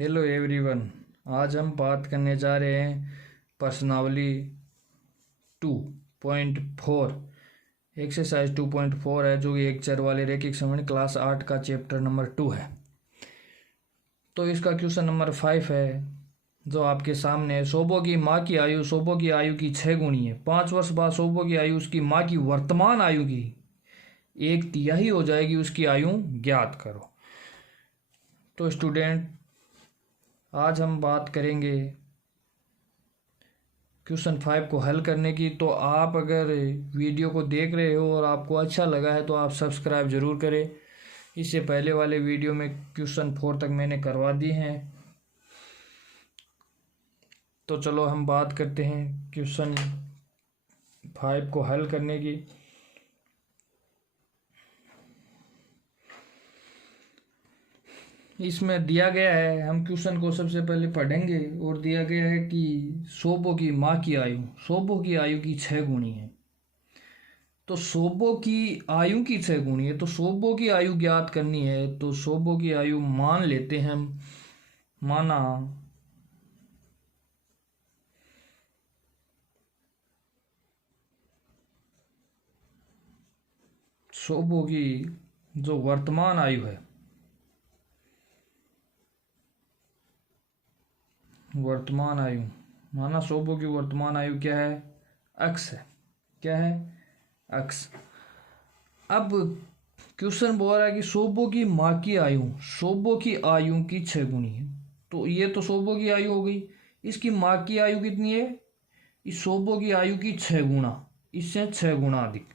Hello everyone. आज हम बात करने जा रहे हैं प्रश्नावली 2.4। एक्सरसाइज 2.4 है जो कि एक चर वाले रैखिक समीकरण क्लास 8 का चैप्टर नंबर 2 है। तो इसका क्वेश्चन नंबर 5 है जो आपके सामने है। सोबो की माँ की आयु सोबो की आयु की 6 गुनी है। 5 वर्ष बाद सोबो की आयु उसकी माँ की वर्तमान आयु की 1/3 हो जाएगी। उसकी आयु ज्ञात करो। तो स्टूडेंट, आज हम बात करेंगे क्वेश्चन 5 को हल करने की। तो आप अगर वीडियो को देख रहे हो और आपको अच्छा लगा है तो आप सब्सक्राइब ज़रूर करें। इससे पहले वाले वीडियो में क्वेश्चन 4 तक मैंने करवा दी हैं। तो चलो हम बात करते हैं क्वेश्चन 5 को हल करने की। इसमें दिया गया है, हम क्वेश्चन को सबसे पहले पढ़ेंगे और दिया गया है कि सोबो की माँ की आयु सोबो की आयु की 6 गुनी है। तो सोबो की आयु की 6 गुनी है तो सोबो की आयु ज्ञात करनी है। तो सोबो की आयु मान लेते हैं हम। माना सोबो की जो वर्तमान आयु है, वर्तमान आयु माना सोबो की वर्तमान आयु क्या है? एक्स है। क्या है? एक्स। अब क्वेश्चन बोल रहा है कि सोबो की माँ की आयु सोबो की आयु की 6 गुनी है। तो ये तो सोबो की आयु हो गई। इसकी माँ की आयु कितनी है? इस सोबो की आयु की 6 गुना, इससे 6 गुना अधिक।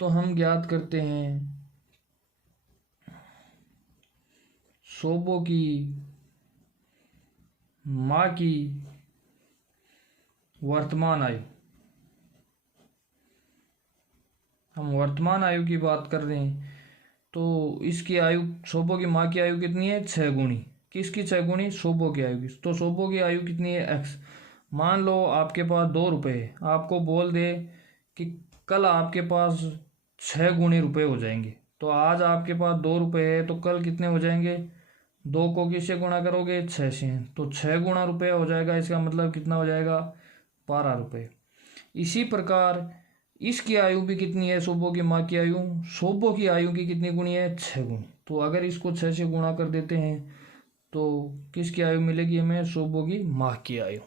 तो हम ज्ञात करते हैं सोबो की माँ की वर्तमान आयु। हम वर्तमान आयु की बात कर रहे हैं। तो इसकी आयु सोबो की माँ की आयु कितनी है? 6 गुनी। किसकी 6 गुनी? सोबो की आयु की। तो सोबो की आयु कितनी है? एक्स। मान लो आपके पास 2 रुपये है। आपको बोल दे कि कल आपके पास 6 गुने रुपये हो जाएंगे। तो आज आपके पास 2 रुपये है तो कल कितने हो जाएंगे? 2 को किससे गुणा करोगे? 6 से। तो 6 गुना रुपये हो जाएगा। इसका मतलब कितना हो जाएगा? 12 रुपये। इसी प्रकार इसकी आयु भी कितनी है? सोबो की माँ की आयु सोबो की आयु की कितनी गुनी है? 6 गुनी। तो अगर इसको 6 से गुणा कर देते हैं तो किसकी आयु मिलेगी हमें? सोबो की माँ की आयु।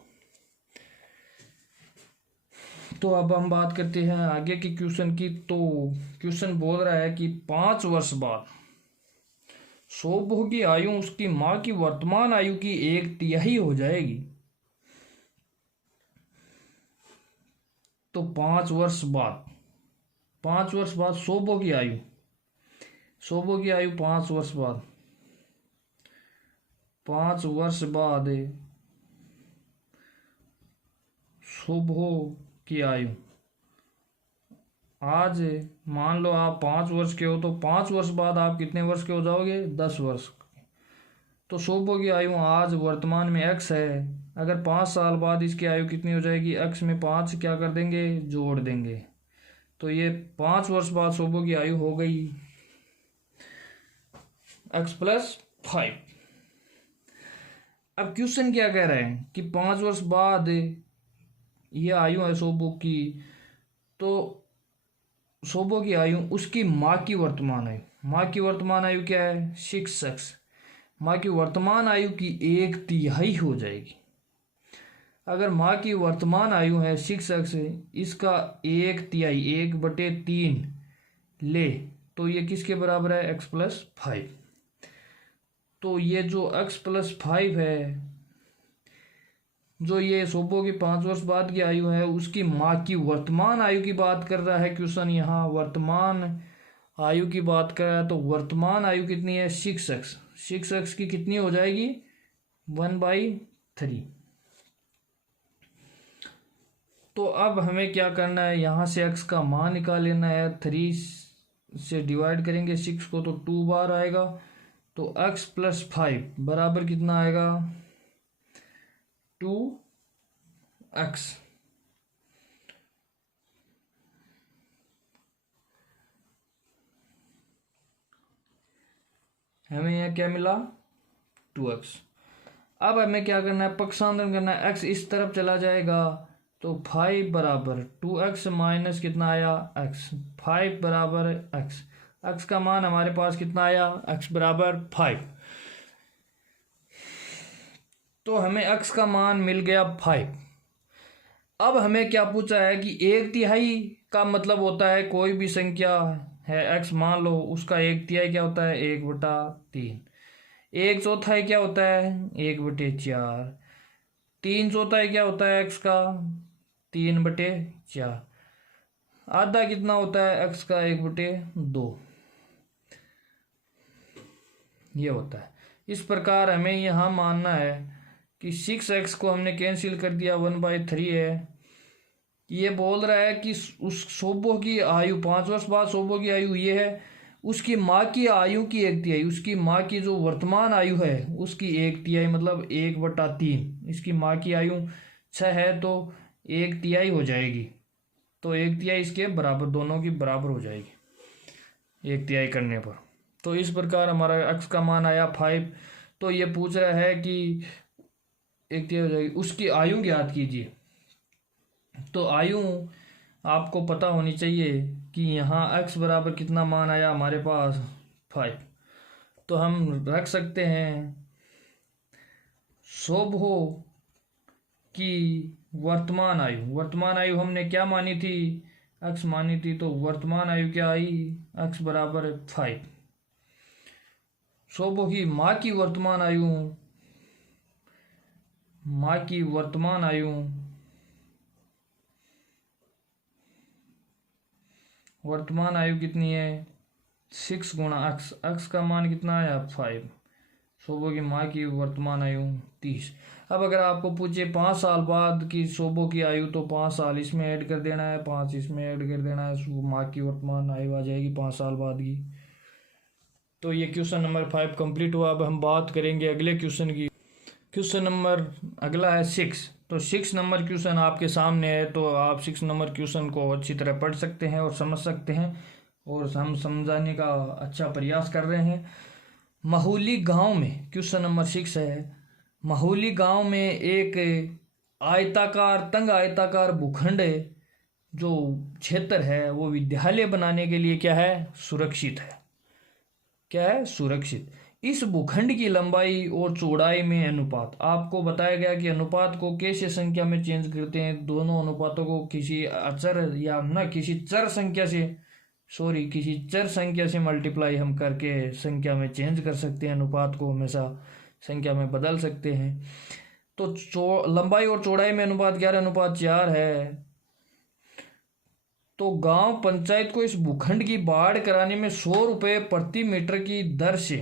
तो अब हम बात करते हैं आगे की क्वेश्चन की। तो क्वेश्चन बोल रहा है कि 5 वर्ष बाद सोबो की आयु उसकी माँ की वर्तमान आयु की 1/3 हो जाएगी। तो 5 वर्ष बाद सोबो की आयु 5 वर्ष बाद 5 वर्ष बाद सोबो की आयु। आज मान लो आप 5 वर्ष के हो तो 5 वर्ष बाद आप कितने वर्ष के हो जाओगे? 10 वर्ष। तो सोबो की आयु आज वर्तमान में एक्स है। अगर 5 साल बाद इसकी आयु कितनी हो जाएगी? एक्स में 5 क्या कर देंगे? जोड़ देंगे। तो ये 5 वर्ष बाद सोबो की आयु हो गई x+5। अब क्वेश्चन क्या कह रहे हैं कि 5 वर्ष बाद ये आयु है सोबो की। तो सोबो की आयु उसकी माँ की वर्तमान आयु। माँ की वर्तमान आयु क्या है? 6x। माँ की वर्तमान आयु की 1/3 हो जाएगी। अगर माँ की वर्तमान आयु है 6x, इसका 1/3 1/3 ले तो ये किसके बराबर है? x+5। तो ये जो x+5 है, जो ये सोबो की 5 वर्ष बाद की आयु है उसकी माँ की वर्तमान आयु की बात कर रहा है क्वेश्चन। यहाँ वर्तमान आयु की बात कर रहा है। तो वर्तमान आयु कितनी है? 6x। 6x की कितनी हो जाएगी? 1/3। तो अब हमें क्या करना है? यहाँ से x का मान निकाल लेना है। 3 से डिवाइड करेंगे 6 को तो 2 बार आएगा। तो x+5 बराबर कितना आएगा? 2x। हमें यहाँ क्या मिला? 2x। अब हमें क्या करना है, पक्षांतरण करना है, x इस तरफ चला जाएगा तो 5 बराबर 2x माइनस कितना आया x, 5 बराबर x। x का मान हमारे पास कितना आया, x बराबर 5। तो हमें x का मान मिल गया 5। अब हमें क्या पूछा है कि 1/3 का मतलब होता है कोई भी संख्या है x मान लो, उसका 1/3 क्या होता है 1/3। 1/4 क्या होता है 1/4। 3/4 क्या होता है x का 3/4। आधा कितना होता है x का 1/2, ये होता है। इस प्रकार हमें यहाँ मानना है कि 6x को हमने कैंसिल कर दिया, 1/3 है। ये बोल रहा है कि उस सोबो की आयु 5 वर्ष बाद सोबो की आयु ये है, उसकी माँ की आयु की 1/3, उसकी माँ की जो वर्तमान आयु है उसकी 1/3 मतलब 1/3। इसकी माँ की आयु 6 है तो 1/3 हो जाएगी, तो 1/3 इसके बराबर, दोनों की बराबर हो जाएगी 1/3 करने पर। तो इस प्रकार हमारा x का मान आया 5। तो ये पूछ रहा है कि 1/3 हो जाएगी, उसकी आयु ज्ञात कीजिए। तो आयु आपको पता होनी चाहिए कि यहाँ x बराबर कितना मान आया हमारे पास 5। तो हम रख सकते हैं शोभो की वर्तमान आयु हमने क्या मानी थी, x मानी थी, तो वर्तमान आयु क्या आई, x बराबर 5। शोभो की माँ की वर्तमान आयु, वर्तमान आयु कितनी है 6 गुणा x का मान कितना आया 5। शोभो की माँ की वर्तमान आयु 30। अब अगर आपको पूछे 5 साल बाद की शोभो की आयु, तो 5 साल इसमें ऐड कर देना है, 5 इसमें ऐड कर देना है, माँ की वर्तमान आयु आ जाएगी 5 साल बाद की। तो ये क्वेश्चन नंबर 5 कंप्लीट हुआ। अब हम बात करेंगे अगले क्वेश्चन की। क्वेश्चन नंबर अगला है 6। तो 6 नंबर क्वेश्चन आपके सामने है, तो आप 6 नंबर क्वेश्चन को अच्छी तरह पढ़ सकते हैं और समझ सकते हैं, और हम समझाने का अच्छा प्रयास कर रहे हैं। माहौली गांव में, क्वेश्चन नंबर 6 है, माहौली गांव में एक तंग आयताकार भूखंड जो क्षेत्र है वो विद्यालय बनाने के लिए क्या है, सुरक्षित है। क्या है, सुरक्षित। इस भूखंड की लंबाई और चौड़ाई में अनुपात, आपको बताया गया कि अनुपात को कैसे संख्या में चेंज करते हैं। दोनों अनुपातों को किसी अचर या न किसी चर संख्या से, किसी चर संख्या से मल्टीप्लाई हम करके संख्या में चेंज कर सकते हैं। अनुपात को हमेशा संख्या में बदल सकते हैं। तो लंबाई और चौड़ाई में अनुपात 11:4 है। तो गांव पंचायत को इस भूखंड की बाढ़ कराने में 100 रुपये प्रति मीटर की दर से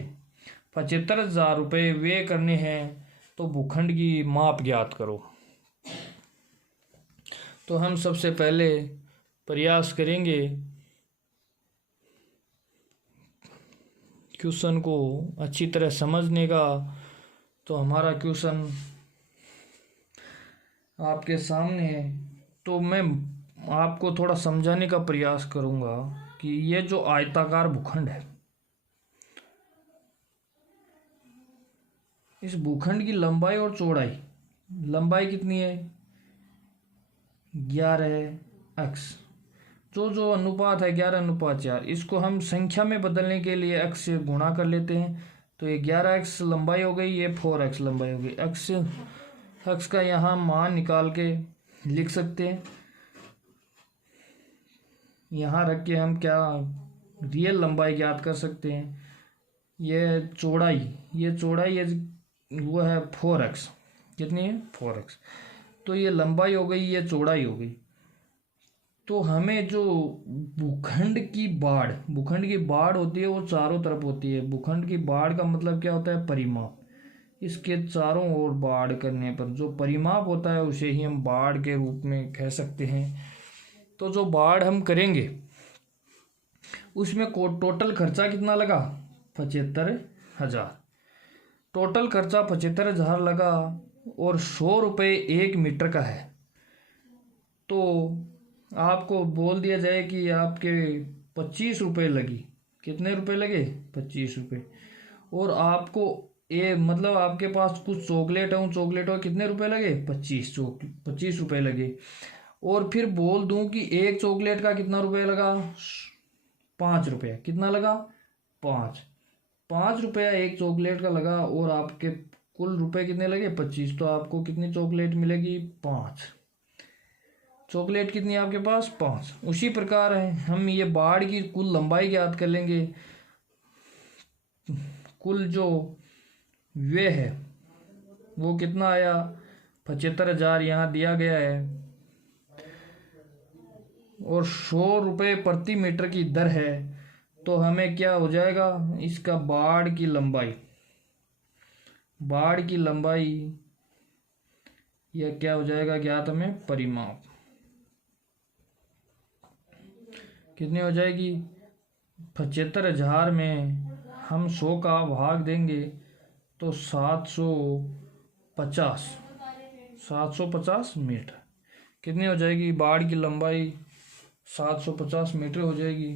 75,000 रुपये व्यय करने हैं। तो भूखंड की माप ज्ञात करो। तो हम सबसे पहले प्रयास करेंगे क्वेश्चन को अच्छी तरह समझने का। तो हमारा क्वेश्चन आपके सामने है, तो मैं आपको थोड़ा समझाने का प्रयास करूंगा कि ये जो आयताकार भूखंड है, इस भूखंड की लंबाई और चौड़ाई, लंबाई कितनी है 11x, जो अनुपात है 11:4, इसको हम संख्या में बदलने के लिए x से गुणा कर लेते हैं। तो ये 11x लंबाई हो गई, ये 4x लंबाई हो गई। x का यहाँ मान निकाल के लिख सकते हैं। यहाँ रख के हम क्या रियल लंबाई ज्ञात कर सकते हैं। ये चौड़ाई वो है 4x, कितनी है 4x। तो ये लंबाई हो गई, ये चौड़ाई हो गई। तो हमें जो भूखंड की बाढ़ होती है वो चारों तरफ होती है। भूखंड की बाढ़ का मतलब क्या होता है, परिमाप। इसके चारों ओर बाढ़ करने पर जो परिमाप होता है उसे ही हम बाढ़ के रूप में कह सकते हैं। तो जो बाढ़ हम करेंगे उसमें टोटल खर्चा कितना लगा 75,000। टोटल खर्चा 75,000 लगा और 100 रुपये 1 मीटर का है। तो आपको बोल दिया जाए कि आपके 25 रुपये लगी। कितने रुपए लगे 25 रुपये। और आपको ये मतलब आपके पास कुछ चॉकलेट है, उन चॉकलेटों के कितने रुपए लगे? 25 रुपए लगे। और फिर बोल दूं कि एक चॉकलेट का कितना रुपया लगा? 5 रुपया। कितना लगा? 5 रुपया एक चॉकलेट का लगा, और आपके कुल रुपए कितने लगे? 25। तो आपको कितनी चॉकलेट मिलेगी? 5। चॉकलेट कितनी है आपके पास? 5। उसी प्रकार है, हम ये बाड़ की कुल लंबाई ज्ञात कर लेंगे। कुल जो व्यय है वो कितना आया? 75,000 यहाँ दिया गया है, और 100 रुपये प्रति मीटर की दर है। तो हमें क्या हो जाएगा? इसका बाड़ की लंबाई, यह क्या हो जाएगा ज्ञात? हमें परिमाप कितनी हो जाएगी? 75,000 में हम 100 का भाग देंगे तो 750 मीटर। कितनी हो जाएगी? बाड़ की लंबाई 750 मीटर हो जाएगी।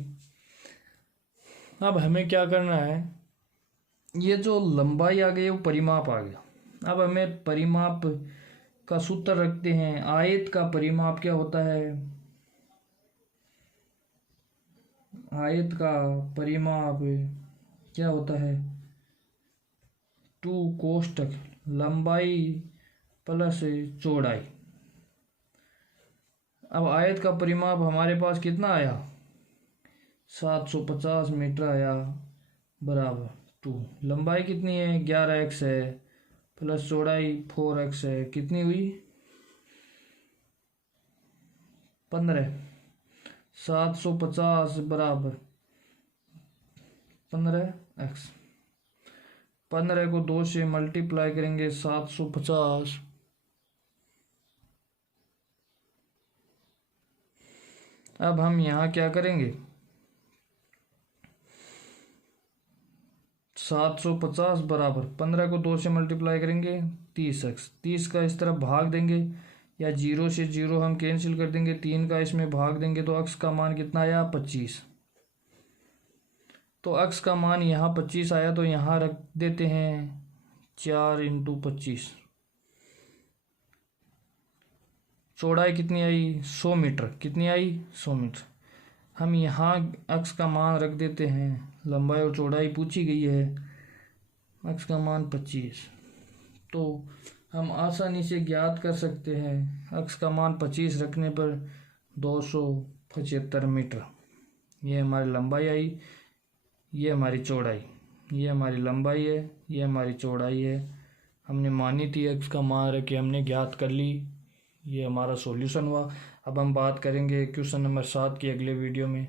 अब हमें क्या करना है? ये जो लंबाई आ गई वो परिमाप आ गया। अब हमें परिमाप का सूत्र रखते हैं। आयत का परिमाप क्या होता है? आयत का परिमाप क्या होता है? 2 कोष्टक लंबाई प्लस चौड़ाई। अब आयत का परिमाप हमारे पास कितना आया? 750 मीटर आया, बराबर 2। लंबाई कितनी है? 11x है, प्लस चौड़ाई 4x है। कितनी हुई? 15। 750 बराबर 15x। 15 को 2 से मल्टीप्लाई करेंगे 750। अब हम यहाँ क्या करेंगे? 750 बराबर 15 को 2 से मल्टीप्लाई करेंगे 30x। 30 का इस तरफ भाग देंगे, या 0 से 0 हम कैंसिल कर देंगे। 3 का इसमें भाग देंगे तो x का मान कितना आया? 25। तो x का मान यहाँ 25 आया, तो यहाँ रख देते हैं 4 × 25। चौड़ाई कितनी आई? 100 मीटर। कितनी आई? 100 मीटर। हम यहाँ x का मान रख देते हैं, लंबाई और चौड़ाई पूछी गई है, x का मान 25। तो हम आसानी से ज्ञात कर सकते हैं x का मान 25 रखने पर 275 मीटर। ये हमारी लंबाई आई, ये हमारी चौड़ाई। ये हमारी लंबाई है, ये हमारी चौड़ाई है। हमने मानी थी x का मान रख के हमने ज्ञात कर ली। ये हमारा सॉल्यूशन हुआ। अब हम बात करेंगे क्वेश्चन नंबर 7 की अगले वीडियो में।